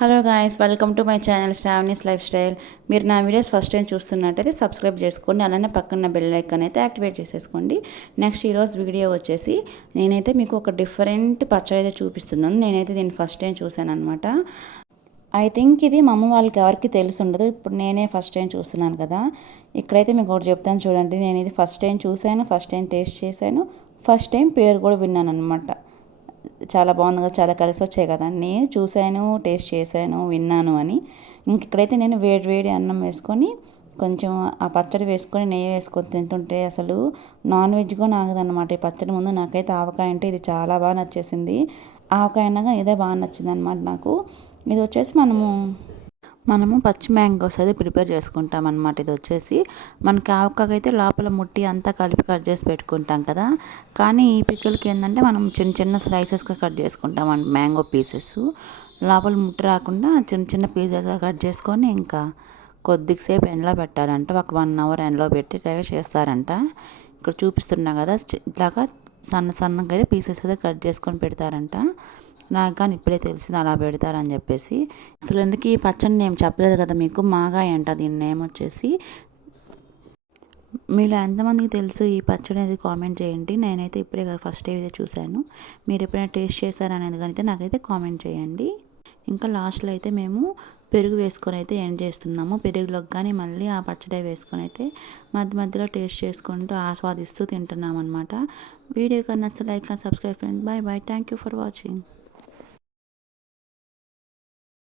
Hello guys welcome to my channel Sravani's lifestyle మీరు నా videos first time చూస్తున్నట్టయితే subscribe చేసుకోండి అలానే పక్కన బెల్ ఐకాన్ అయితే యాక్టివేట్ చేసేసుకోండి. నెక్స్ట్ ఈరోజు వీడియో వచ్చేసి నేనైతే మీకు ఒక డిఫరెంట్ పచ్చడి అయితే చూపిస్తున్నాను. నేనైతే దీన్ని ఫస్ట్ టైం చూశాను అనమాట ఐ థింక్ ఇది మా అమ్మ వాళ్ళకి ఎవరికి తెలిసి ఉండదు ఇప్పుడు నేనే ఫస్ట్ టైం చూస్తున్నాను కదా. ఇక్కడైతే మీకు ఒకటి చెప్తాను చూడండి నేను ఇది ఫస్ట్ టైం చూశాను ఫస్ట్ టైం టేస్ట్ చేశాను ఫస్ట్ టైం పేరు కూడా విన్నాను అనమాట చాలా బాగుంది కదా చాలా కలిసి వచ్చాయి కదా. నేను చూశాను టేస్ట్ చేశాను విన్నాను అని. ఇంక ఇక్కడైతే నేను వేడి వేడి అన్నం వేసుకొని కొంచెం ఆ పచ్చడి వేసుకొని నెయ్యి వేసుకొని తింటుంటే అసలు నాన్ వెజ్ కూడా నాగదన్నమాట. ఈ పచ్చడి ముందు నాకైతే ఆవకాయ అంటే ఇది చాలా బాగా నచ్చేసింది. ఆవకాయ అనగా ఇదే బాగా నచ్చింది అనమాట నాకు. ఇది వచ్చేసి మనము మనము పచ్చి మ్యాంగోస్ అది ప్రిపేర్ చేసుకుంటాం అనమాట ఇది వచ్చేసి మనకి ఆవకాకైతే లోపల ముట్టి అంతా కలిపి కట్ చేసి పెట్టుకుంటాం కదా. కానీ ఈ పిక్కలకి ఏంటంటే మనం చిన్న చిన్న స్లైసెస్గా కట్ చేసుకుంటాం అండి మ్యాంగో పీసెస్. లోపల ముట్టి రాకుండా చిన్న చిన్న పీసెస్గా కట్ చేసుకొని ఇంకా కొద్దిసేపు ఎండలో పెట్టాలంట. ఒక వన్ అవర్ ఎండలో పెట్టి చేస్తారంట. ఇక్కడ చూపిస్తున్నా కదా ఇట్లాగా సన్న సన్నగా అయితే పీసెస్ అయితే కట్ చేసుకొని పెడతారంట. నాకు కానీ ఇప్పుడే తెలిసింది అలా పెడతారని చెప్పేసి. అసలు ఎందుకు ఈ పచ్చడి నేను చెప్పలేదు కదా మీకు? మాగాయ అంట దీని నేమ్ వచ్చేసి. మీలో ఎంతమందికి తెలుసు ఈ పచ్చడి అనేది కామెంట్ చేయండి. నేనైతే ఇప్పుడే ఫస్ట్ అయితే చూశాను. మీరు ఎప్పుడైనా టేస్ట్ చేశారనేది కానీ నాకైతే కామెంట్ చేయండి. ఇంకా లాస్ట్లో అయితే మేము పెరుగు వేసుకొని అయితే ఎండ్ చేస్తున్నాము పెరుగులోకి కానీ మళ్ళీ ఆ పచ్చడి వేసుకొని అయితే మధ్య మధ్యలో టేస్ట్ చేసుకుంటూ ఆస్వాదిస్తూ తింటున్నాం అనమాట వీడియో కన్నా నచ్చ like and subscribe friend bye bye thank you for watching